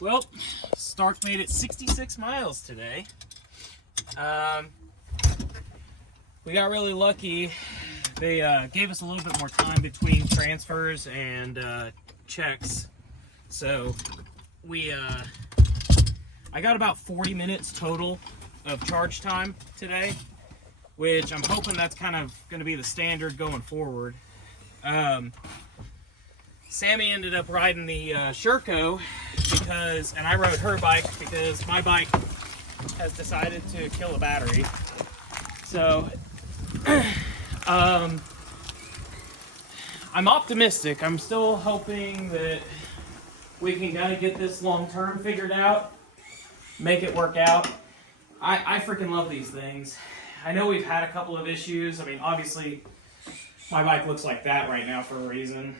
Well, Stark made it 66 miles today. We got really lucky. They gave us a little bit more time between transfers and checks. So I got about 40 minutes total of charge time today, which I'm hoping that's kind of going to be the standard going forward. Sammy ended up riding the Sherco and I rode her bike because my bike has decided to kill the battery. So, I'm optimistic. I'm still hoping that we can kind of get this long term figured out, make it work out. I freaking love these things. I know we've had a couple of issues. I mean, obviously, my bike looks like that right now for a reason.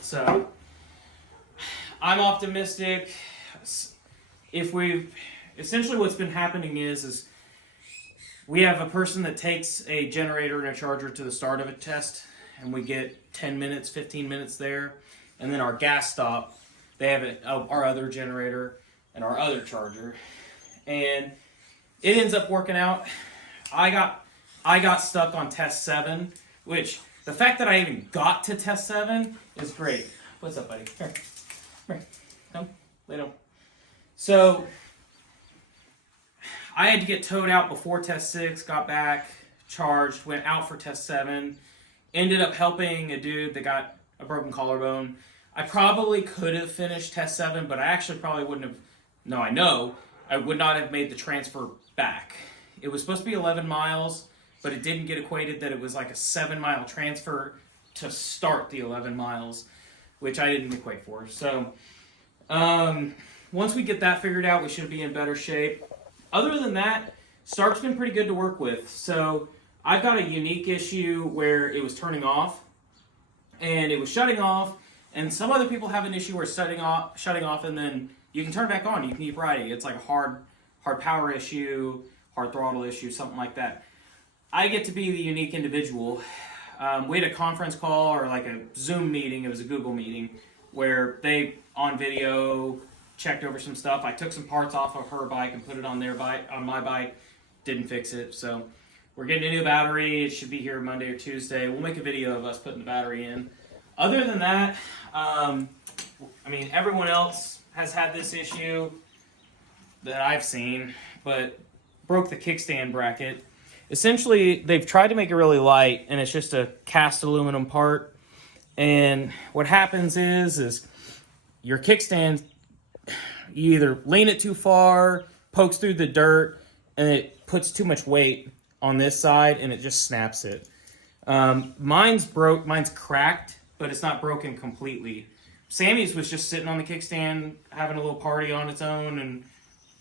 So, I'm optimistic. Essentially what's been happening is we have a person that takes a generator and a charger to the start of a test, and we get 10 minutes, 15 minutes there. And then our gas stop, they have our other generator and our other charger. And it ends up working out. I got stuck on test 7, which the fact that I even got to test 7 is great. What's up, buddy? Here. Come, lay down. So, I had to get towed out before test 6, got back, charged, went out for test 7, ended up helping a dude that got a broken collarbone. I probably could have finished test 7, but I actually probably wouldn't have, I would not have made the transfer back. It was supposed to be 11 miles, but it didn't get equated that it was like a 7-mile transfer to start the 11 miles, which I didn't equate for. So, once we get that figured out, we should be in better shape. Other than that, Stark's been pretty good to work with. So I've got a unique issue where it was turning off, and it was shutting off, and some other people have an issue where it's shutting off, and then you can turn it back on. You can keep riding. It's like a hard power issue, hard throttle issue, something like that. I get to be the unique individual. We had a conference call or like a Zoom meeting. It was a Google meeting where they, on video, checked over some stuff. I took some parts off of her bike and put it on my bike. Didn't fix it. So we're getting a new battery. It should be here Monday or Tuesday. We'll make a video of us putting the battery in. Other than that, I mean, everyone else has had this issue that I've seen, but broke the kickstand bracket. Essentially, they've tried to make it really light, and it's just a cast aluminum part. And what happens is your kickstand, you either lean it too far, pokes through the dirt, and it puts too much weight on this side, and it just snaps it. Mine's cracked, but it's not broken completely. Sammy's was just sitting on the kickstand, having a little party on its own, and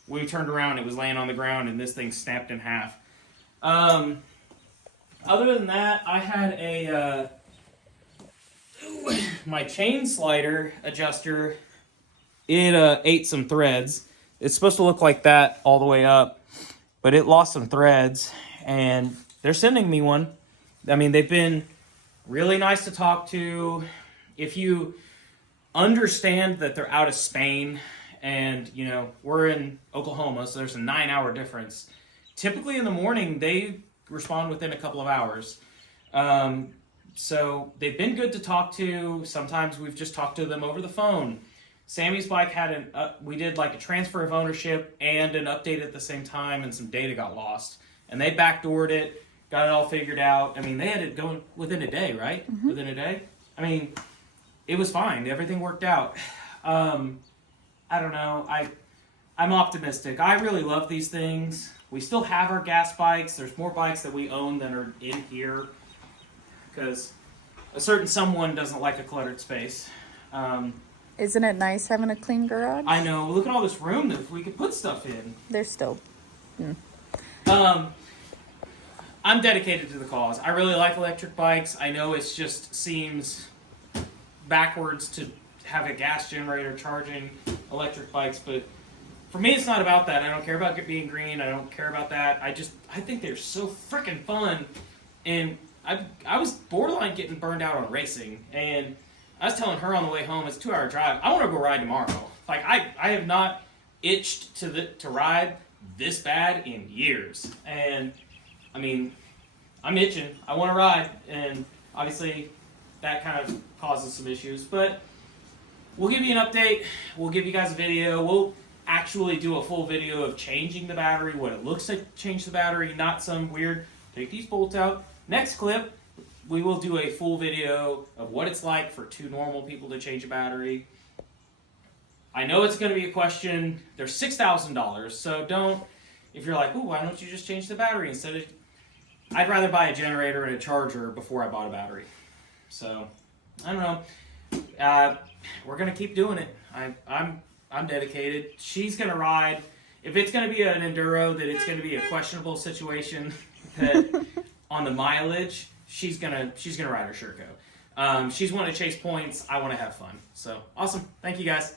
we turned around, it was laying on the ground, and this thing snapped in half. Other than that, I had my chain slider adjuster, it ate some threads. It's supposed to look like that all the way up, but it lost some threads, and they're sending me one. I mean, they've been really nice to talk to. If you understand that they're out of Spain, and, you know, we're in Oklahoma, so there's a 9-hour difference. Typically in the morning, they respond within a couple of hours. So they've been good to talk to. Sometimes we've just talked to them over the phone. Sammy's bike had we did like a transfer of ownership and an update at the same time, and some data got lost. And they backdoored it, got it all figured out. I mean, they had it going within a day, right? Mm-hmm. Within a day? I mean, it was fine. Everything worked out. I don't know. I'm optimistic. I really love these things. We still have our gas bikes. There's more bikes that we own than are in here because a certain someone doesn't like a cluttered space. Isn't it nice having a clean garage? I know. Look at all this room that we could put stuff in. There's still... I'm dedicated to the cause. I really like electric bikes. I know it just seems backwards to have a gas generator charging electric bikes, but for me, it's not about that. I don't care about it being green. I don't care about that. I think they're so freaking fun. And I was borderline getting burned out on racing. And I was telling her on the way home, it's a 2-hour drive. I want to go ride tomorrow. Like I have not itched to ride this bad in years, and I mean, I'm itching. I want to ride, and obviously that kind of causes some issues. But we'll give you an update. We'll give you guys a video. We'll actually do a full video of changing the battery, what it looks like to change the battery, not some weird take these bolts out. Next clip, we will do a full video of what it's like for two normal people to change a battery. I know it's going to be a question. They're $6,000, so don't, if you're like, ooh, why don't you just change the battery instead of, I'd rather buy a generator and a charger before I bought a battery. So, I don't know. We're going to keep doing it. I'm dedicated. She's going to ride. If it's going to be an enduro, then it's going to be a questionable situation that on the mileage, she's gonna ride her Sherco. She's wanting to chase points. I want to have fun. So, awesome. Thank you, guys.